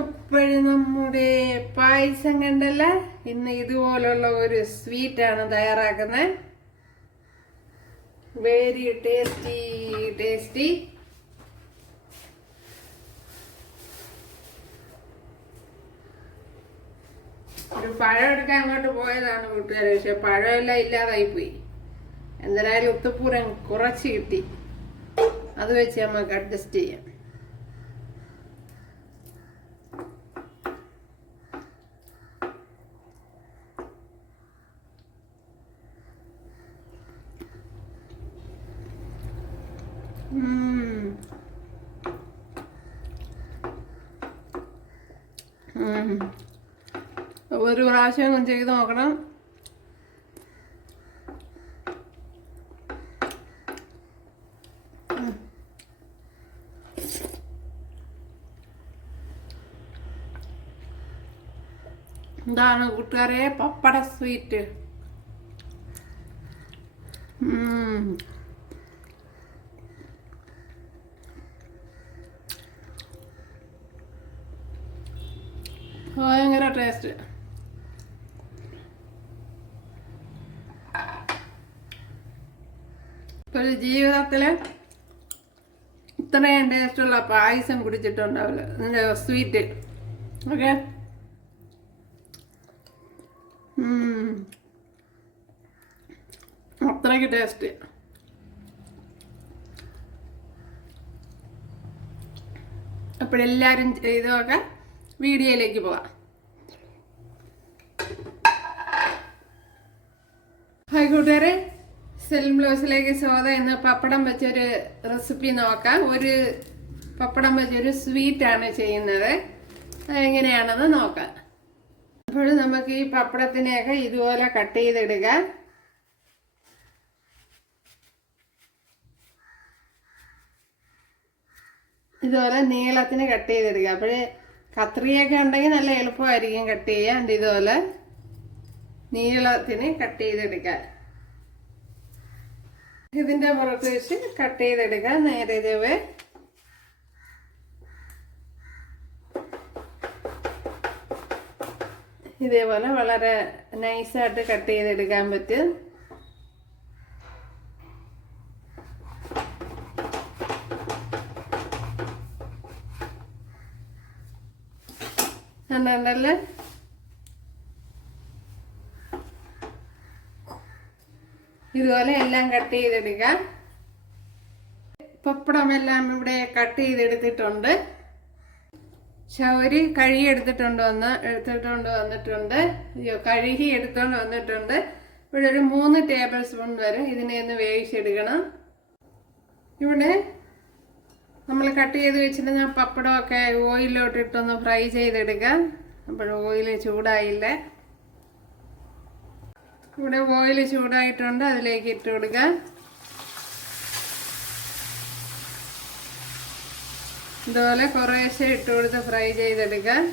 അപ്പോഴും നമ്മുടെ പായസം കണ്ടല്ല. ഇന്ന് ഇതുപോലുള്ള ഒരു സ്വീറ്റാണ് തയ്യാറാക്കുന്നത്. Very tasty tasty. ഒരു പഴം എടുക്കാൻ അങ്ങോട്ട് പോയതാണ് കൂട്ടുകാരെ, പക്ഷെ പഴമെല്ലാം ഇല്ലാതായി പോയി. എന്തായാലും ഉത്തപ്പൂരം കുറച്ച് കിട്ടി, അത് വെച്ച് നമുക്ക് അഡ്ജസ്റ്റ് ചെയ്യാം. ഒരു പ്രാവശ്യം ചെയ്ത് നോക്കണം. ഇതാണ് കൂട്ടുകാരെ പപ്പട സ്വീറ്റ്. ഭയങ്കര ടേസ്റ്റ്. ഒരു ജീവിതത്തില് ഇത്രയും ടേസ്റ്റുള്ള പായസം കുടിച്ചിട്ടുണ്ടാവില്ല, ഇതിൻ്റെ സ്വീറ്റ്. ഓക്കെ, അത്രയ്ക്ക് ടേസ്റ്റ്. അപ്പോഴെല്ലാവരും ചെയ്ത് നോക്കാം. വീഡിയോയിലേക്ക് പോവാം. ഹായ് കൂട്ടുകാരെ, സെലിം ബ്ലോസിലേക്ക് സ്വാഗതം. ഇന്ന് പപ്പടം വെച്ചൊരു റെസിപ്പി നോക്കാം. ഒരു പപ്പടം വെച്ചൊരു സ്വീറ്റാണ് ചെയ്യുന്നത്. അതെങ്ങനെയാണെന്ന് നോക്കാം. അപ്പോൾ നമുക്ക് ഈ പപ്പടത്തിനെയൊക്കെ ഇതുപോലെ കട്ട് ചെയ്തെടുക്കുക. ഇതുപോലെ നീളത്തിന് കട്ട് ചെയ്തെടുക്കുക. അപ്പോഴേ കത്രിയൊക്കെ ഉണ്ടെങ്കിൽ നല്ല എളുപ്പമായിരിക്കും കട്ട് ചെയ്യാൻ. ഇതുപോലെ നീളത്തിന് കട്ട് ചെയ്തെടുക്കുക. ഇതിൻ്റെ പുറത്ത് വെച്ച് കട്ട് ചെയ്തെടുക്കുക. നേരെ ചൊവ്വേ ഇതേപോലെ വളരെ നൈസായിട്ട് കട്ട് ചെയ്തെടുക്കാൻ പറ്റും. കണ്ടല്ലേ, ഇതുപോലെ എല്ലാം കട്ട് ചെയ്തെടുക്കാം. പപ്പടം എല്ലാം ഇവിടെ കട്ട് ചെയ്തെടുത്തിട്ടുണ്ട്. ചവരി കഴുകി എടുത്തിട്ടുണ്ട് വന്നിട്ടുണ്ട്. കഴുകി എടുത്തോണ്ട് വന്നിട്ടുണ്ട്. ഇവിടെ ഒരു 3 ടേബിൾ സ്പൂൺ വരെ ഇതിനെ ഒന്ന് വേവിച്ചെടുക്കണം. ഇവിടെ നമ്മൾ കട്ട് ചെയ്ത് വെച്ചിരുന്ന പപ്പടമൊക്കെ ഓയിലോട്ടിട്ടൊന്ന് ഫ്രൈ ചെയ്തെടുക്കാം. അപ്പോൾ ഓയിൽ ചൂടായില്ല. ഇവിടെ ഓയിൽ ചൂടായിട്ടുണ്ട്, അതിലേക്ക് ഇട്ട് കൊടുക്കാം. ഇതുപോലെ കുറേശ്ശെ ഇട്ട് കൊടുത്ത് ഫ്രൈ ചെയ്തെടുക്കാം.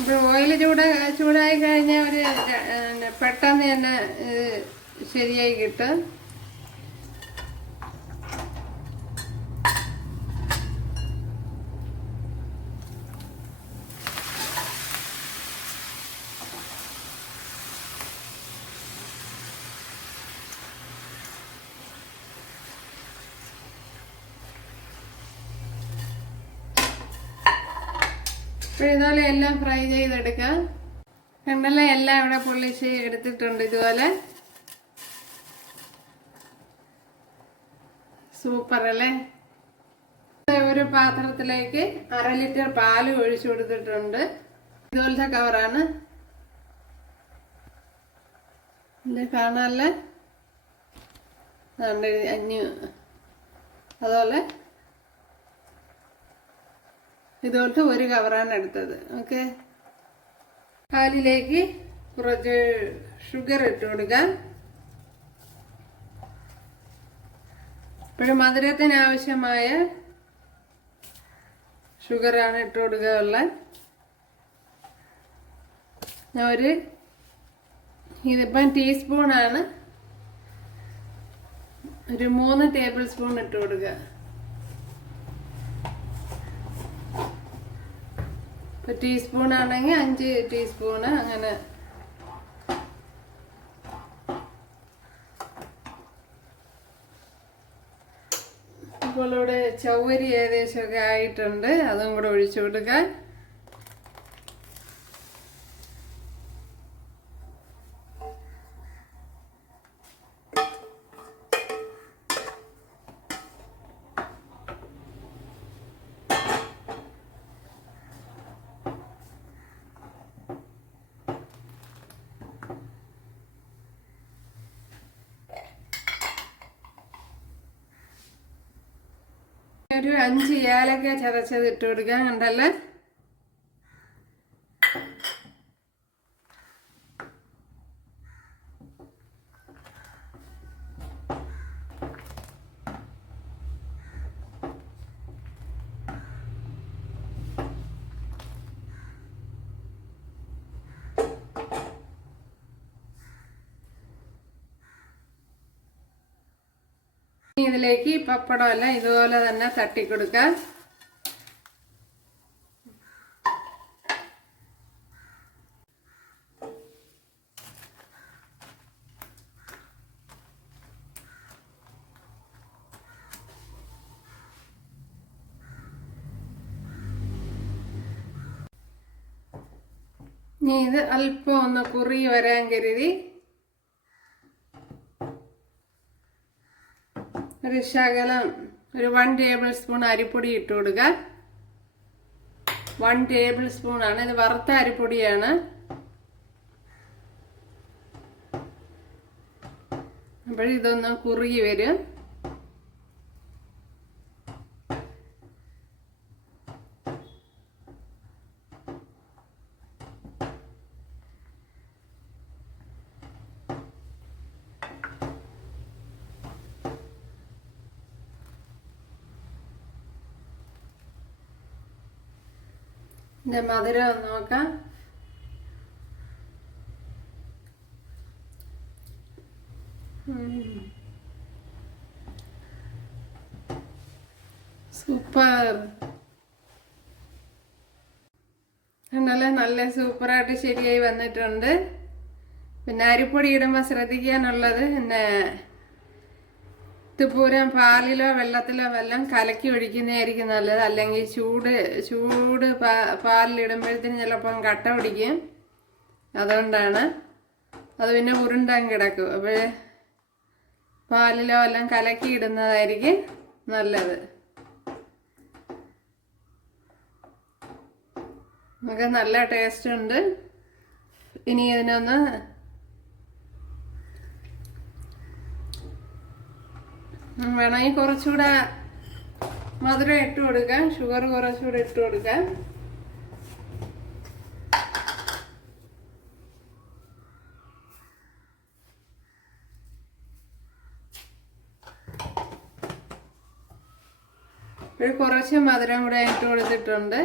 ഇപ്പോൾ ഓയിൽ ചൂടായി കഴിഞ്ഞാൽ ഒരു പെട്ടെന്ന് തന്നെ ശരിയായി കിട്ടും. അപ്പോൾ ഇതുപോലെ എല്ലാം ഫ്രൈ ചെയ്തെടുക്കാം. കണ്ടല്ലേ, എല്ലാം ഇവിടെ പൊള്ളിച്ച് എടുത്തിട്ടുണ്ട്. ഇതുപോലെ സൂപ്പർ അല്ലേ. ഒരു പാത്രത്തിലേക്ക് 1/2 ലിറ്റർ പാല് ഒഴിച്ചു കൊടുത്തിട്ടുണ്ട്. ഇതുപോലത്തെ കവറാണ്. ഇത് കാണാനല്ലേ, അതുപോലെ ഇതുപോലത്തെ ഒരു കവറാണ് എടുത്തത്. ഓക്കെ, പാലിലേക്ക് കുറച്ച് ഷുഗർ ഇട്ട് കൊടുക്കാം. ഇപ്പോഴും മധുരത്തിന് ആവശ്യമായ ഷുഗറാണ് ഇട്ട് കൊടുക്കാറുള്ളത്. ഞാൻ ഇതിപ്പം ടീസ്പൂണാണ്, ഒരു 3 ടേബിൾ സ്പൂൺ ഇട്ട് കൊടുക്കുക. ഇപ്പം ടീസ്പൂണാണെങ്കിൽ 5 ടീസ്പൂണ് അങ്ങനെ. ഇപ്പോൾ ഇവിടെ ചവ്വരി ഏകദേശമൊക്കെ ആയിട്ടുണ്ട്, അതും കൂടെ ഒഴിച്ചു കൊടുക്കാൻ. ഒരു 5 ഏലക്ക ചതച്ചത് ഇട്ട് കൊടുക്കാൻ. കണ്ടല്ലേ, ഇതിലേക്ക് പപ്പടമല്ല ഇതുപോലെ തന്നെ തട്ടിക്കൊടുക്കാം. ഇനി ഇത് അല്പം ഒന്ന് കുറി വരാൻ കരുതി ഒരു ശകലം, ഒരു 1 ടേബിൾ സ്പൂൺ അരിപ്പൊടി ഇട്ട് കൊടുക്കുക. 1 ടേബിൾ സ്പൂണാണ്, ഇത് വറുത്ത അരിപ്പൊടിയാണ്. അപ്പോഴിതൊന്ന് കുറുകി വരും. ഇതിൻ്റെ മധുരം ഒന്ന് നോക്കാം. സൂപ്പർ. നല്ല സൂപ്പറായിട്ട് ശരിയായി വന്നിട്ടുണ്ട്. പിന്നെ അരിപ്പൊടി ഇടുമ്പോൾ ശ്രദ്ധിക്കാനുള്ളത്, പിന്നെ ഇത് പൂരം പാലിലോ വെള്ളത്തിലോ വെള്ളം കലക്കി ഒഴിക്കുന്നതായിരിക്കും നല്ലത്. അല്ലെങ്കിൽ ചൂട് പാലിലിടുമ്പോഴത്തേന് ചിലപ്പം കട്ട പിടിക്കും. അതുകൊണ്ടാണ് അത് പിന്നെ ഉരുണ്ടാൻ കിടക്കും. അപ്പോൾ പാലിലോ എല്ലാം കലക്കി ഇടുന്നതായിരിക്കും നല്ലത്. നമുക്ക് നല്ല ടേസ്റ്റ് ഉണ്ട്. ഇനി ഇതിനൊന്ന് വേണമെങ്കിൽ കുറച്ചുകൂടെ മധുരം ഇട്ട് കൊടുക്കാം, ഷുഗർ കുറച്ചുകൂടെ ഇട്ട് കൊടുക്കാം. ഒരു കുറച്ച് മധുരം കൂടെ ഇട്ട് കൊടുത്തിട്ടുണ്ട്.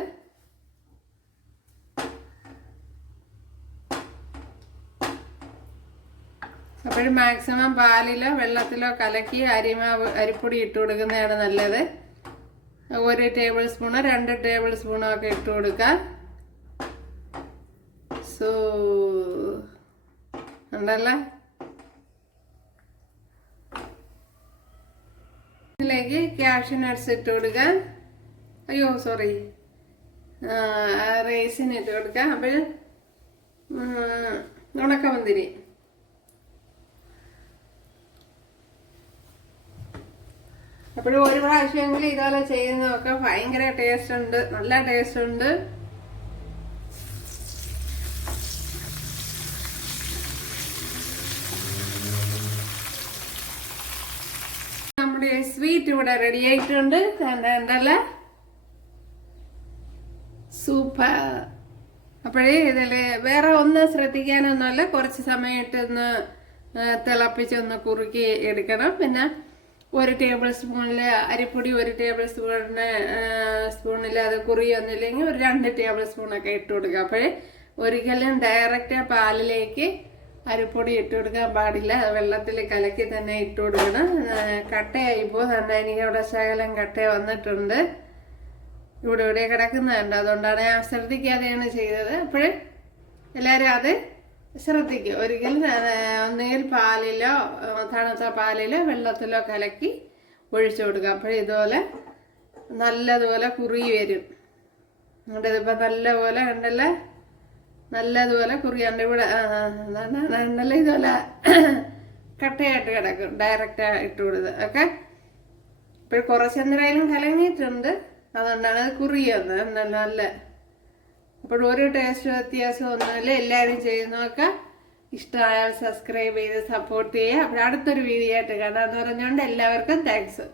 അപ്പോൾ മാക്സിമം പാലിലോ വെള്ളത്തിലോ കലക്കി അരിപ്പൊടി ഇട്ട് കൊടുക്കുന്നതാണ് നല്ലത്. 1 ടേബിൾ സ്പൂണോ 2 ടേബിൾ സ്പൂണോ ഒക്കെ ഇട്ട് കൊടുക്കാം. ഉണ്ടല്ലോ, ഇതിലേക്ക് കാഷ്യൂ നട്ട്സ് ഇട്ട് കൊടുക്കാം. റൈസിൻ ഇട്ട് കൊടുക്കാം. അപ്പോൾ ഉണക്കമുന്തിരി, അപ്പോഴും ഒരു പ്രാവശ്യമെങ്കിലും ഇതുപോലെ ചെയ്യുന്നതൊക്കെ ഭയങ്കര ടേസ്റ്റ് ഉണ്ട്, നല്ല ടേസ്റ്റ് ഉണ്ട്. നമ്മുടെ സ്വീറ്റ് ഇവിടെ റെഡി ആയിട്ടുണ്ട്. ഉണ്ടല്ലേ, സൂപ്പർ. അപ്പോഴേ ഇതിൽ വേറെ ഒന്നും ശ്രദ്ധിക്കാനൊന്നുമല്ല, കുറച്ച് സമയമായിട്ടൊന്ന് തിളപ്പിച്ചൊന്ന് കുറുക്കി എടുക്കണം. പിന്നെ 1 ടേബിൾ സ്പൂണിൽ അരിപ്പൊടി 1 ടേബിൾ സ്പൂണിൽ അത് കുറിയൊന്നുമില്ലെങ്കിൽ ഒരു 2 ടേബിൾ സ്പൂണൊക്കെ ഇട്ട് കൊടുക്കുക. അപ്പോഴേ ഒരിക്കലും ഡയറക്റ്റ് പാലിലേക്ക് അരിപ്പൊടി ഇട്ട് കൊടുക്കാൻ പാടില്ല. വെള്ളത്തിൽ കലക്കി തന്നെ ഇട്ട് കൊടുക്കണം. കട്ടയായിപ്പോൾ തന്നെ എനിക്ക് അവിടെ ശകലം കട്ട വന്നിട്ടുണ്ട്. ഇവിടെ കിടക്കുന്നുണ്ട്. അതുകൊണ്ടാണ് ഞാൻ ശ്രദ്ധിക്കാതെയാണ് ചെയ്തത്. അപ്പോഴേ എല്ലാവരും അത് ശ്രദ്ധിക്കുക. ഒരിക്കലും ഒന്നുകിൽ പാലിലോ തണുത്ത പാലിലോ വെള്ളത്തിലോ കലക്കി ഒഴിച്ചു കൊടുക്കുക. അപ്പോൾ ഇതുപോലെ നല്ലതുപോലെ കുറുകി വരും. എന്നിട്ട് ഇതിപ്പോൾ നല്ലപോലെ കണ്ടല്ലേ, നല്ലതുപോലെ കുറിയാണ്ട് ഇവിടെ ഉണ്ടല്ലോ ഇതുപോലെ കട്ടയായിട്ട് കിടക്കും. ഡയറക്റ്റ് ഇട്ട് കൊടുത്ത് ഓക്കെ. ഇപ്പോൾ കുറച്ചെന്തായാലും കലങ്ങിയിട്ടുണ്ട്. അതുകൊണ്ടാണ് അത് കുറിയുന്നത് നല്ല. അപ്പോൾ ഒരു ടേസ്റ്റ് വ്യത്യാസം ഒന്നുമില്ല. എല്ലാവരും ചെയ്ത് നോക്കാം. ഇഷ്ടമായാൽ സബ്സ്ക്രൈബ് ചെയ്ത് സപ്പോർട്ട് ചെയ്യുക. അപ്പോൾ അടുത്തൊരു വീഡിയോ ആയിട്ട് കാണാമെന്ന് പറഞ്ഞുകൊണ്ട് എല്ലാവർക്കും താങ്ക്സ്.